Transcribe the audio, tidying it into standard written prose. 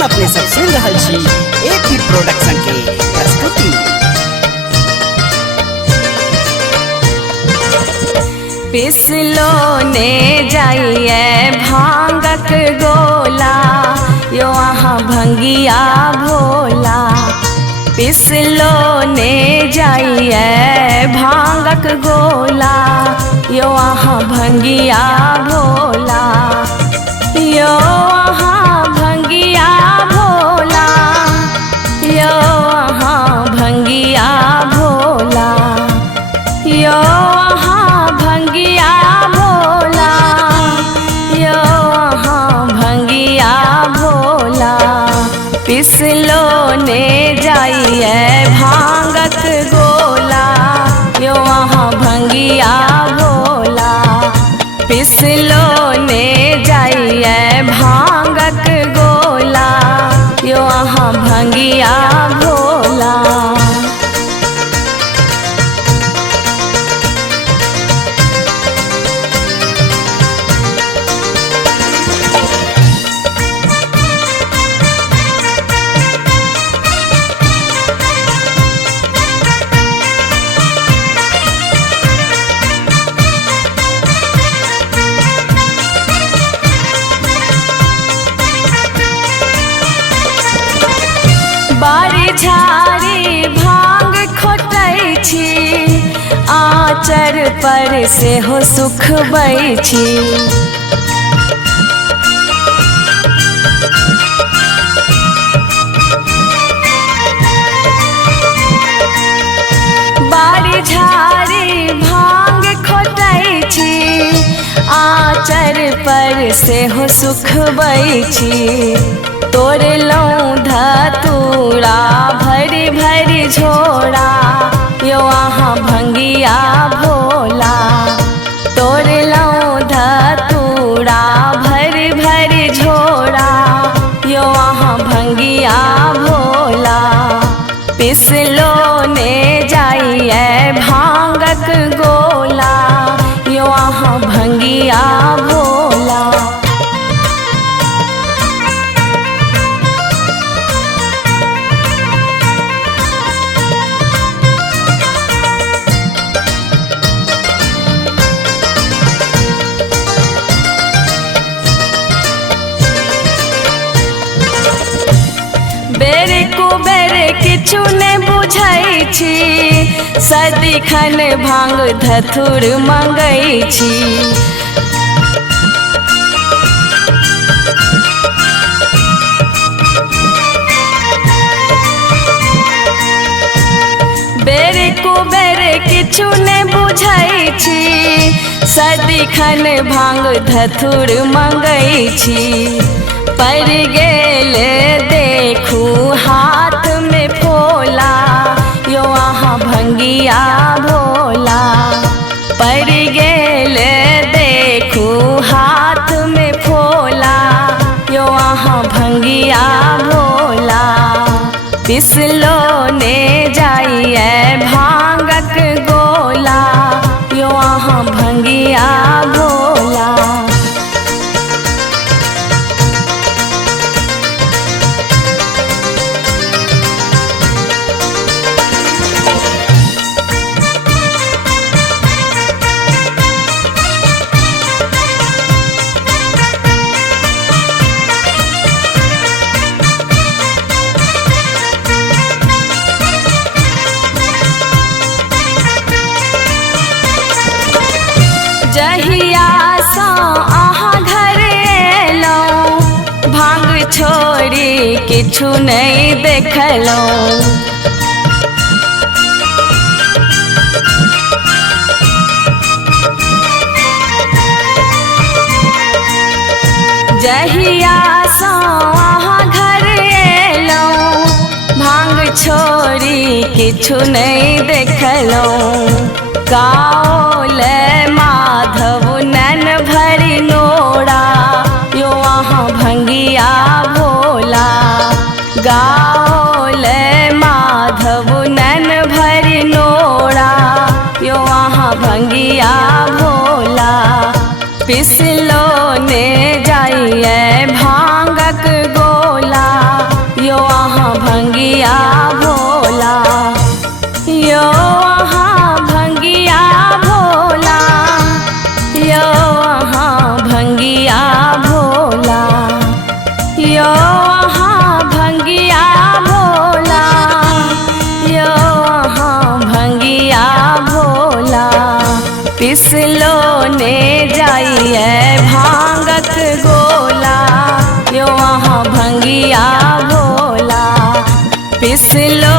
अखन अपने सब सुन रहल छी एपी प्रोडक्शन के प्रस्तुति। पिसलो ने जाइए भांगक गोला, यो आहा भंगिया भोला। पिसलो ने जाइए भांगक गोला, यो आहा भंगिया भोला। यो आहा भंगिया भोला, यो आहा भंगिया भोला। यो आहा भंगिया भोला, यो आहा भंगिया भोला। पिसलो ने जाइए भांगक गोला, यो आहा भंगिया भोला। पिसलो ने जाइए भांगक गोला, यो आहा भंगिया भोला। बारी झारी भांग खोटै छी, आचर पर से हो सुख बै छी। बारी झारी भांग खोटै छी, आचर पर से हो सुख बै छी। तोर लऊं धतूरा भरी भरी झोड़ा, यो आहा भंगिया भोला। तोर लऊं धतूरा भरी भरी झोड़ा, यो आहा भंगिया भोला। पिसलो ने जाइए भांगक गोला, यो आहा भंगिया भोला। बेर कुबेर किछु ने बुझै छी, सदिखन भांग धतूर मंगै छी। बेर कुबेर किछु ने बुझै छी, सदिखन भांग धतूर मंगै छी। पर गेल देखू हाथ में फोला, यो आहा भंगिया भोला। पर गेल देखू हाथ में फोला, यो आहा भंगिया भोला। पिसलो ने जाइए भांगक गोला, यो आहा भंगिया भोला। जहिया सँ अहाँ घर एलौं, भांग छोड़ी किछु नहीं देखलौं। जहिया सँ अहाँ घर एलौं, भांग छोड़ी किछु नहीं देखलौं। काओल माधव नैन भरी नोड़ा, यो आहा भंगिया भोला। गाओल माधव नैन भरी नोड़ा, यो आहा भंगिया भोला। पिसलो ने जाइए भांगक गोला, सिलो